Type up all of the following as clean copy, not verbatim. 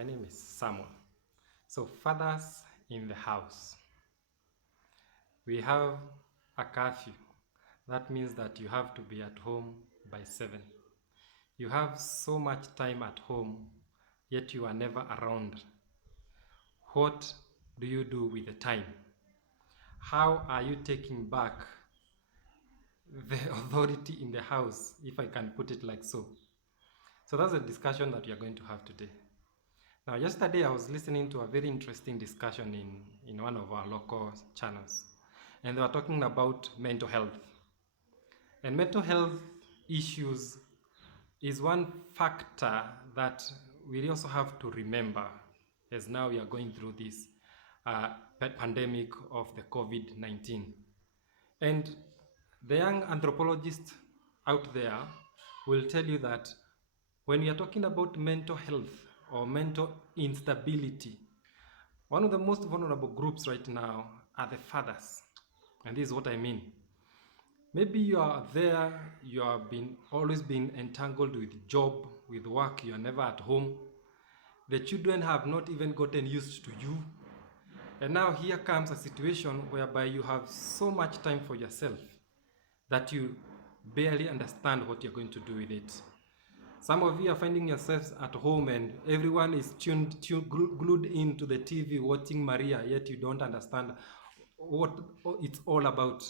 My name is Samuel. So, fathers in the house. We have a curfew. That means that you have to be at home by 7. You have so much time at home, yet you are never around. What do you do with the time? How are you taking back the authority in the house, if I can put it like so? So that's a discussion that we are going to have today. Now, yesterday I was listening to a very interesting discussion in one of our local channels, and they were talking about mental health. And mental health issues is one factor that we also have to remember as now we are going through this pandemic of the COVID-19. And the young anthropologists out there will tell you that when we are talking about mental health or mental instability, one of the most vulnerable groups right now are the fathers. And this is what I mean. Maybe you are there, you have always been entangled with job, with work, you are never at home. The children have not even gotten used to you. And now here comes a situation whereby you have so much time for yourself that you barely understand what you're going to do with it. Some of you are finding yourselves at home and everyone is glued into the TV watching Maria, yet you don't understand what it's all about.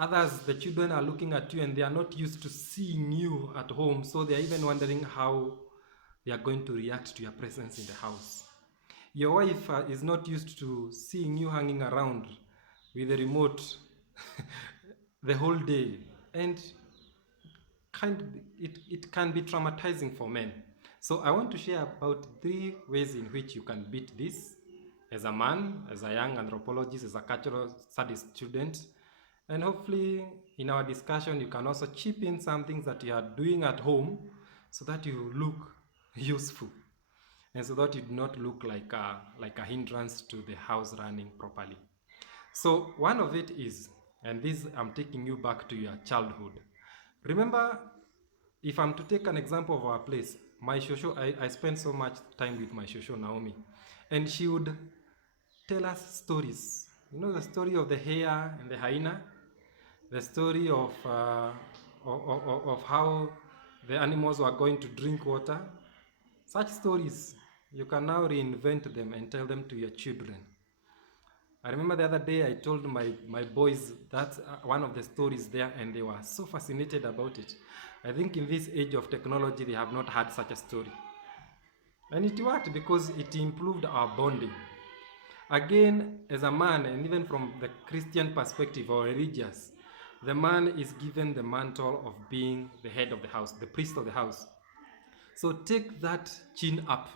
Others, the children are looking at you and they are not used to seeing you at home, so they are even wondering how they are going to react to your presence in the house. Your wife is not used to seeing you hanging around with the remote the whole day, and it can be traumatizing for men. So I want to share about 3 ways in which you can beat this as a man, as a young anthropologist, as a cultural studies student. And hopefully in our discussion you can also chip in some things that you are doing at home so that you look useful and so that you do not look like a hindrance to the house running properly. So one of it is, and this I'm taking you back to your childhood. Remember, if I'm to take an example of our place, my shosho, I spent so much time with my shosho Naomi, and she would tell us stories. You know the story of the hare and the hyena? The story of how the animals were going to drink water. Such stories, you can now reinvent them and tell them to your children. I remember the other day I told my boys that's one of the stories there, and they were so fascinated about it. I think in this age of technology, they have not had such a story. And it worked because it improved our bonding. Again, as a man, and even from the Christian perspective or religious, the man is given the mantle of being the head of the house, the priest of the house. So take that chin up.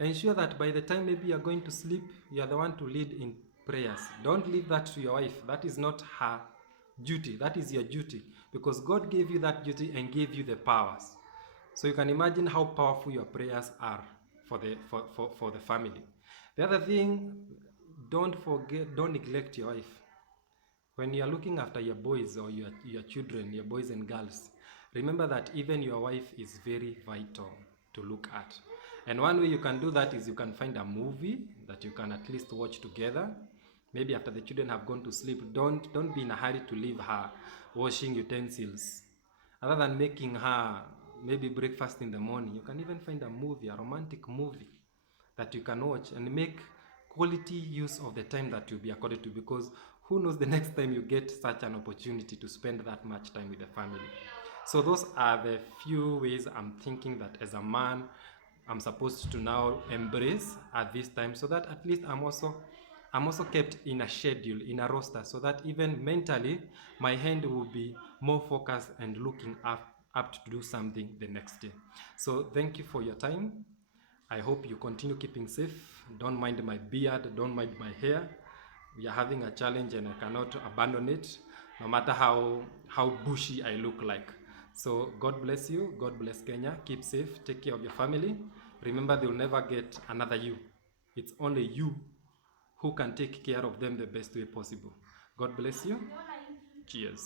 Ensure that by the time maybe you're going to sleep, you are the one to lead in prayers. Don't leave that to your wife. That is not her duty. That is your duty, because God gave you that duty and gave you the powers. So you can imagine how powerful your prayers are for the family. The other thing, don't neglect your wife. When you are looking after your boys or your children, your boys and girls, remember that even your wife is very vital to look at. And one way you can do that is you can find a movie that you can at least watch together. Maybe after the children have gone to sleep, don't be in a hurry to leave her washing utensils. Other than making her maybe breakfast in the morning, you can even find a movie, a romantic movie that you can watch and make quality use of the time that you'll be accorded to, because who knows the next time you get such an opportunity to spend that much time with the family. So those are the few ways I'm thinking that as a man I'm supposed to now embrace at this time, so that at least I'm also kept in a schedule, in a roster, so that even mentally my hand will be more focused and looking up to do something the next day. So thank you for your time. I hope you continue keeping safe. Don't mind my beard, don't mind my hair. We are having a challenge and I cannot abandon it, no matter how bushy I look like. So God bless you, God bless Kenya, keep safe, take care of your family. Remember, they'll never get another you. It's only you who can take care of them the best way possible. God bless you. Cheers.